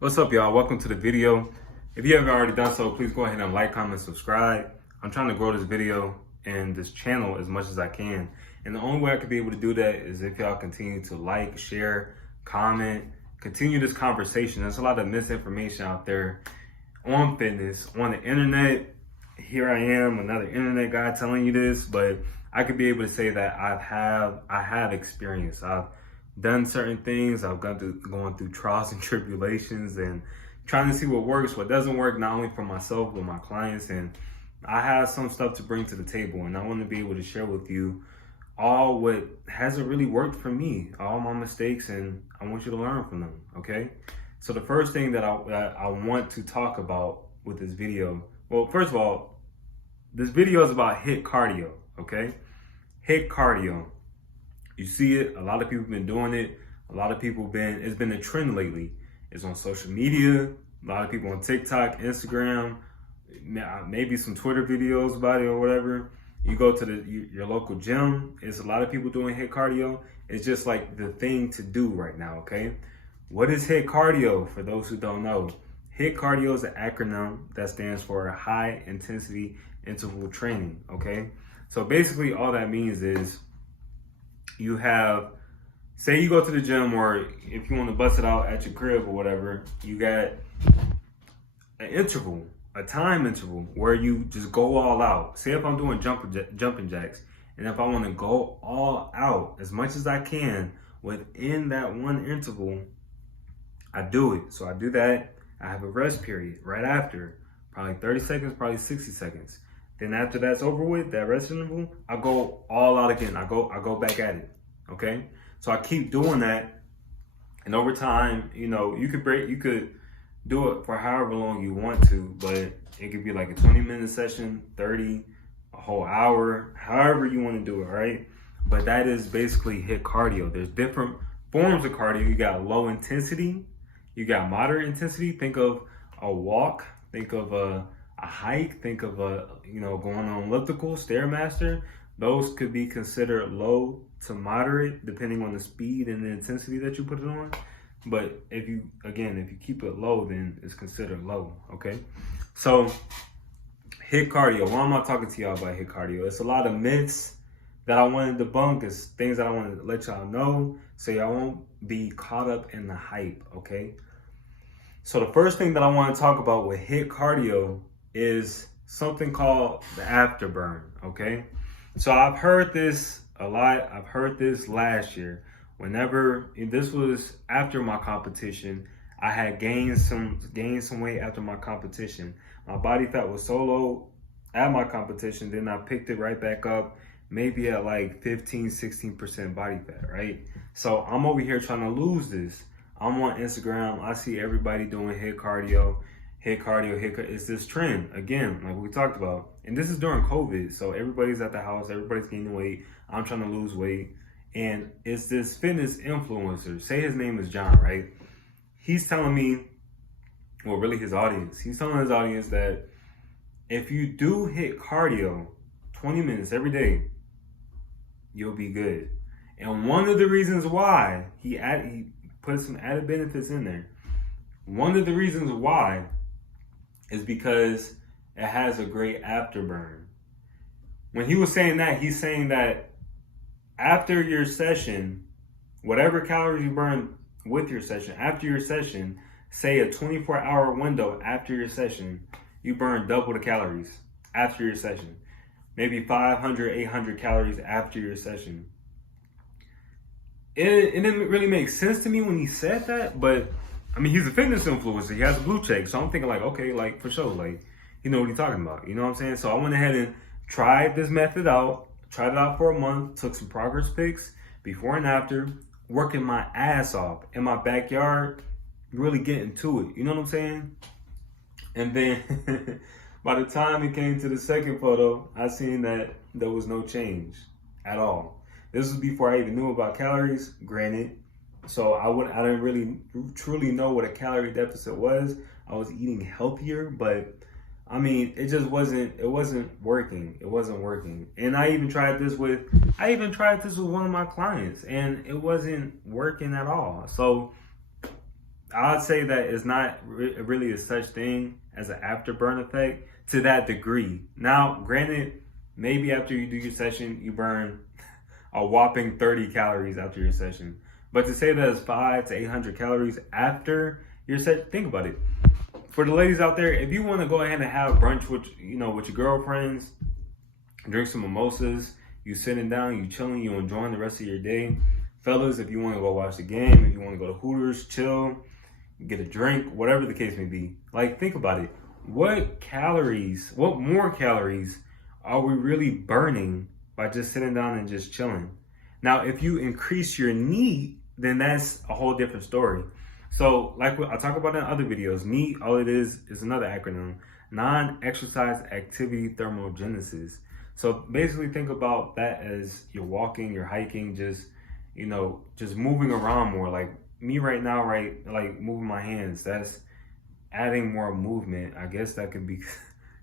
What's up, y'all? Welcome to the video. If you haven't already done so, please go ahead and like, comment, subscribe. I'm trying to grow this video and this channel as much as I can. And the only way I could be able to do that is if y'all continue to like, share, comment, continue this conversation. There's a lot of misinformation out there on fitness, on the internet. Here I am, another internet guy telling you this, but I could be able to say that I have experience. I've done certain things. I've going through trials and tribulations and trying to see what works, what doesn't work, not only for myself, but my clients. And I have some stuff to bring to the table, and I want to be able to share with you all what hasn't really worked for me, all my mistakes, and I want you to learn from them, okay? So the first thing that I want to talk about with this video, well, first of all, this video is about Hiit cardio, okay? Hiit cardio. You see it, a lot of people have been doing it. A lot of people it's been a trend lately. It's on social media, a lot of people on TikTok, Instagram, maybe some Twitter videos about it or whatever. You go to your local gym, it's a lot of people doing Hiit cardio. It's just like the thing to do right now, okay? What is Hiit cardio for those who don't know? Hiit cardio is an acronym that stands for high intensity interval training, okay? So basically all that means is you have, say you go to the gym, or if you want to bust it out at your crib or whatever, you got an interval, a time interval where you just go all out. Say if I'm doing jumping jacks, and if I want to go all out as much as I can within that one interval, I do it. So I do that. I have a rest period right after, probably 30 seconds, probably 60 seconds. Then after that's over with, that rest interval, I go all out again. I go back at it, okay? So I keep doing that, and over time, you know, you could do it for however long you want to, but it could be like a 20-minute session, 30, a whole hour, however you want to do it, right? But that is basically Hiit cardio. There's different forms of cardio. You got low intensity, you got moderate intensity. Think of a walk, think of a hike, think of going on elliptical, Stairmaster. Those could be considered low to moderate depending on the speed and the intensity that you put it on. But if you keep it low, then it's considered low, okay? So Hiit cardio, why am I talking to y'all about Hiit cardio? It's a lot of myths that I want to debunk. It's things that I want to let y'all know so y'all won't be caught up in the hype, okay? So the first thing that I want to talk about with Hiit cardio is something called the afterburn, okay? So I've heard this a lot. I've heard this last year. This was after my competition, I had gained some weight after my competition. My body fat was so low at my competition, then I picked it right back up, maybe at like 15-16% body fat, right? So I'm over here trying to lose this. I'm on Instagram. I see everybody doing Hiit cardio. It's this trend, again, like we talked about. And this is during COVID, so everybody's at the house, everybody's gaining weight. I'm trying to lose weight. And it's this fitness influencer, say his name is John, right? He's telling me, well, really his audience, he's telling his audience that if you do Hiit cardio 20 minutes every day, you'll be good. And one of the reasons why, he put some added benefits in there. One of the reasons why is because it has a great afterburn. When he was saying that, he's saying that after your session, whatever calories you burn with your session, after your session, say a 24-hour window after your session, you burn double the calories after your session. Maybe 500, 800 calories after your session. It didn't really make sense to me when he said that, but I mean, he's a fitness influencer. He has a blue check. So I'm thinking like, okay, like for sure, like, you know what he's talking about. You know what I'm saying? So I went ahead and tried this method out, tried it out for a month, took some progress pics before and after, working my ass off in my backyard, really getting to it. You know what I'm saying? And then by the time it came to the second photo, I seen that there was no change at all. This was before I even knew about calories, granted. So I didn't really truly know what a calorie deficit was. I was eating healthier, but I mean, it wasn't working. It wasn't working. And I even tried this with one of my clients, and it wasn't working at all. So I'd say that it's not really a such thing as an afterburn effect to that degree. Now, granted, maybe after you do your session, you burn a whopping 30 calories after your session. But to say that it's 500 to 800 calories after your session, think about it. For the ladies out there, if you want to go ahead and have brunch with with your girlfriends, drink some mimosas, you sitting down, you chilling, you enjoying the rest of your day. Fellas, if you want to go watch the game, if you want to go to Hooters, chill, get a drink, whatever the case may be. Like, think about it. What more calories are we really burning by just sitting down and just chilling? Now, if you increase your NEAT, then that's a whole different story. So, like I talk about in other videos, NEAT, all it is another acronym, non-exercise activity thermogenesis. So basically think about that as you're walking, you're hiking, just moving around more. Like me right now, right? Like moving my hands, that's adding more movement. I guess that could be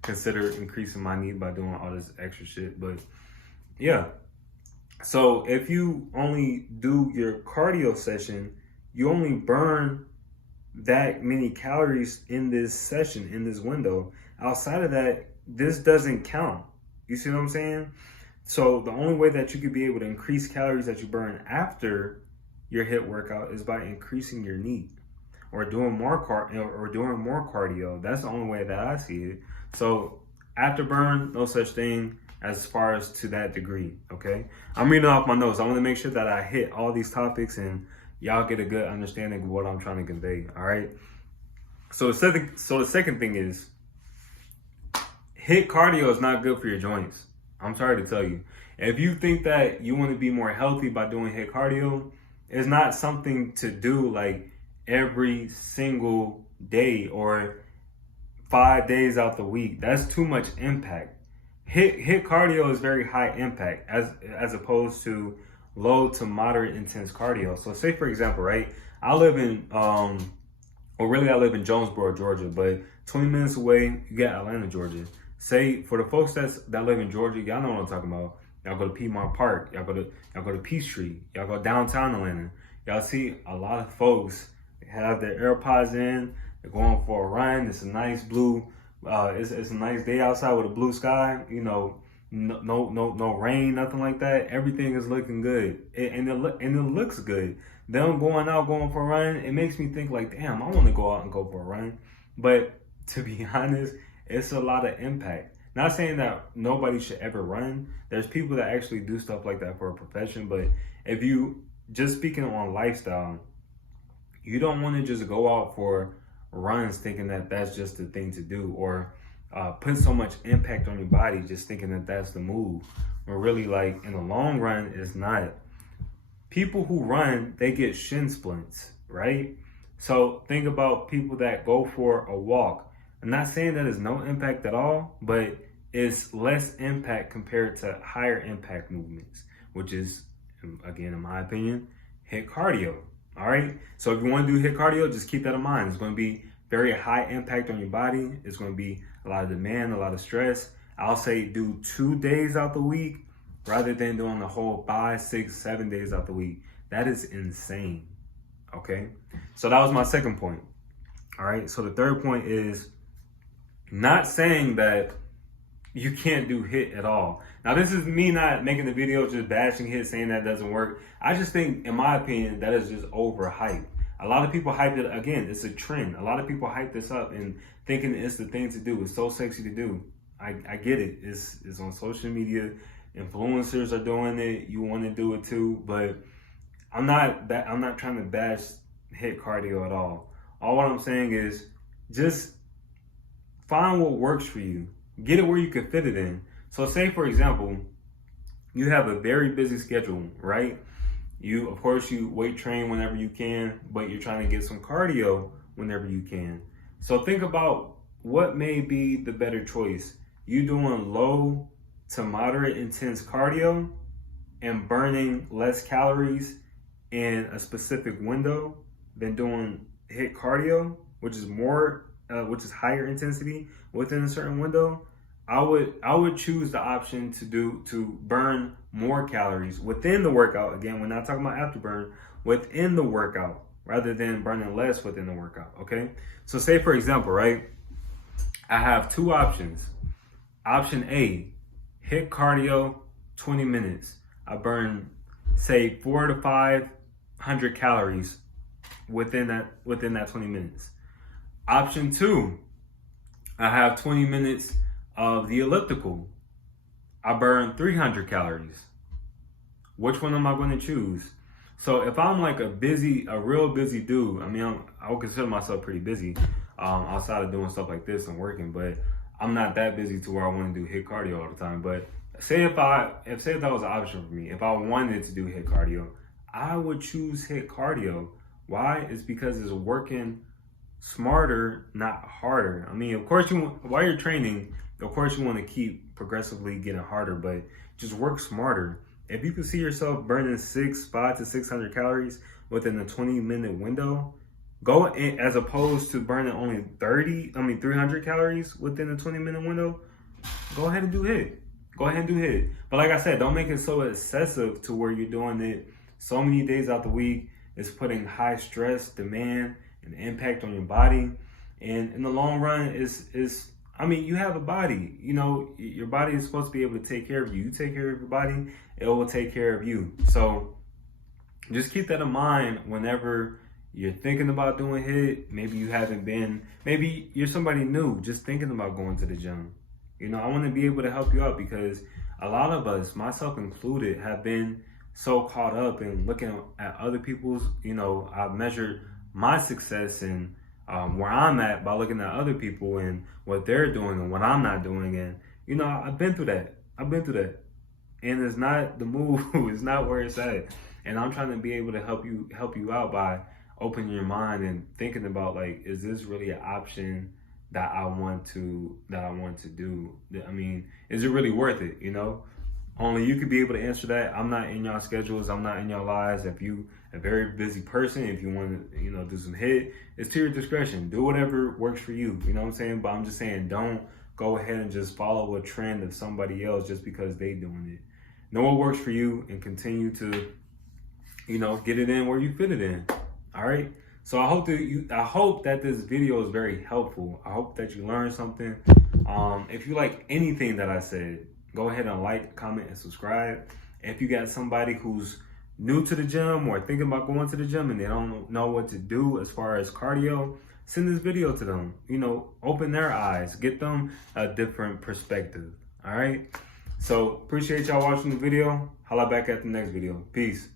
considered increasing my NEAT by doing all this extra shit. But yeah. So if you only do your cardio session, you only burn that many calories in this session, in this window. Outside of that, this doesn't count. You see what I'm saying? So the only way that you could be able to increase calories that you burn after your HIIT workout is by increasing your NEAT or doing more cardio. That's the only way that I see it. So afterburn, no such thing as far as to that degree, okay? I'm reading off my notes. I want to make sure that I hit all these topics and y'all get a good understanding of what I'm trying to convey, all right? So the second thing is, HIIT cardio is not good for your joints. I'm sorry to tell you. If you think that you want to be more healthy by doing HIIT cardio, it's not something to do like every single day or 5 days out the week. That's too much impact. HIIT cardio is very high impact as opposed to low to moderate intense cardio. So say for example, right? I live in I live in Jonesboro, Georgia, but 20 minutes away, you got Atlanta, Georgia. Say for the folks that live in Georgia, y'all know what I'm talking about. Y'all go to Piedmont Park, y'all go to Peachtree, y'all go downtown Atlanta. Y'all see a lot of folks have their AirPods in, they're going for a run. It's a nice blue, it's a nice day outside with a blue sky. No rain, nothing like that. Everything is looking good, and it looks good. Them going for a run, it makes me think like, damn, I want to go out and go for a run. But to be honest, it's a lot of impact. Not saying that nobody should ever run. There's people that actually do stuff like that for a profession. But if you just speaking on lifestyle, you don't want to just go out for runs thinking that that's just the thing to do, or put so much impact on your body just thinking that that's the move. Or really, like, in the long run, it's not. People who run, they get shin splints, right? So think about people that go for a walk. I'm not saying that it's no impact at all, but it's less impact compared to higher impact movements, which is, again, in my opinion, HIIT cardio. All right. So if you want to do HIIT cardio, just keep that in mind. It's going to be very high impact on your body. It's going to be a lot of demand, a lot of stress. I'll say do 2 days out the week rather than doing the whole 5, 6, 7 days out the week. That is insane. Okay. So that was my second point. All right. So the third point is not saying that you can't do HIIT at all. Now, this is me not making the video just bashing HIIT, saying that doesn't work. I just think, in my opinion, that is just overhyped. A lot of people hype it, again, it's a trend. A lot of people hype this up and thinking it's the thing to do. It's so sexy to do. I get it. It's on social media. Influencers are doing it. You want to do it too. But I'm not trying to bash HIIT cardio at all. All what I'm saying is just find what works for you. Get it where you can fit it in. So say, for example, you have a very busy schedule, right? Of course, you weight train whenever you can, but you're trying to get some cardio whenever you can. So think about what may be the better choice. You doing low to moderate intense cardio and burning less calories in a specific window than doing HIIT cardio, which is higher intensity within a certain window. I would choose the option to burn more calories within the workout. Again, we're not talking about afterburn, within the workout. rather than burning less within the workout, okay? So say for example, right? I have two options. Option A, HIIT cardio, 20 minutes. I burn, say, 400 to 500 calories within that 20 minutes. Option 2, I have 20 minutes of the elliptical. I burn 300 calories. Which one am I going to choose? So if I'm like a real busy dude, I mean, I would consider myself pretty busy outside of doing stuff like this and working, but I'm not that busy to where I want to do HIIT cardio all the time. But say if that was an option for me, if I wanted to do HIIT cardio, I would choose HIIT cardio. Why? It's because it's working smarter, not harder. I mean, of course, while you're training, of course, you want to keep progressively getting harder, but just work smarter. If you can see yourself burning 500 to 600 calories within a 20-minute window, go in, as opposed to burning only 300 calories within a 20-minute window, go ahead and do HIIT. Go ahead and do HIIT. But like I said, don't make it so excessive to where you're doing it so many days out the week. It's putting high stress, demand, and impact on your body. And in the long run, you have a body. You know, your body is supposed to be able to take care of you. You take care of your body, it will take care of you. So just keep that in mind whenever you're thinking about doing HIIT. Maybe you're somebody new just thinking about going to the gym. You know, I want to be able to help you out because a lot of us, myself included, have been so caught up in looking at other people's, I've measured my success and where I'm at by looking at other people and what they're doing and what I'm not doing. And, I've been through that. And it's not the move. It's not where it's at. And I'm trying to be able to help you out by opening your mind and thinking about, like, is this really an option that I want to do? I mean, is it really worth it? Only you could be able to answer that. I'm not in y'all schedules. I'm not in y'all lives. If you a very busy person, if you want to, do some HIIT, it's to your discretion. Do whatever works for you. You know what I'm saying? But I'm just saying, don't go ahead and just follow a trend of somebody else just because they doing it. Know what works for you and continue to, get it in where you fit it in. All right. So I hope that this video is very helpful. I hope that you learned something. If you like anything that I said, go ahead and like, comment, and subscribe. If you got somebody who's new to the gym or thinking about going to the gym and they don't know what to do as far as cardio, send this video to them. Open their eyes, get them a different perspective. All right. So appreciate y'all watching the video. Holla back at the next video. Peace.